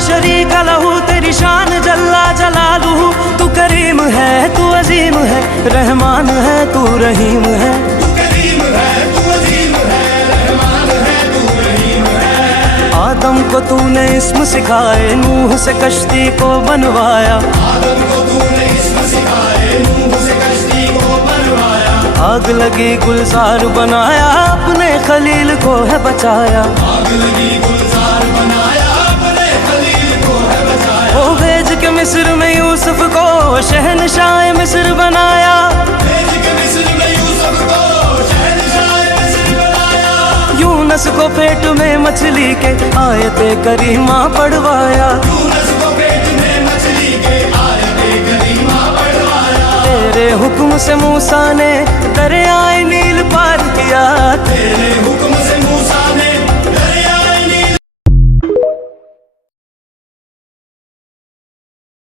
शरीक लहू तेरी शान जल्ला जलालुहु। तू करीम है तू अजीम है, रहमान है तू रहीम है। तू करीम है तू अजीम है, रहमान है तू रहीम है। आदम को तूने इस्म सिखाए, नूह से कश्ती को बनवाया। आदम को तूने इस्म सिखाए, नूह से कश्ती को बनवाया। आग लगी गुलजार बनाया, अपने खलील को है बचाया। आग लगी गुलजार बनाया, अपने खलील को है बचाया। ओ भेज के मिस्र में यूसुफ को शहनशाह मिस्र बनाया। भेज के मिस्र में यूसुफ को शहंशाह मिस्र बनाया। यूनस को पेट में मछली के आयते करीमा पढ़वाया। यूनुस को पेट में मछली के आयते करीमा पढ़वाया। तेरे हुक्म से मूसा ने दरियाए नील पार किया। तेरे हुक्म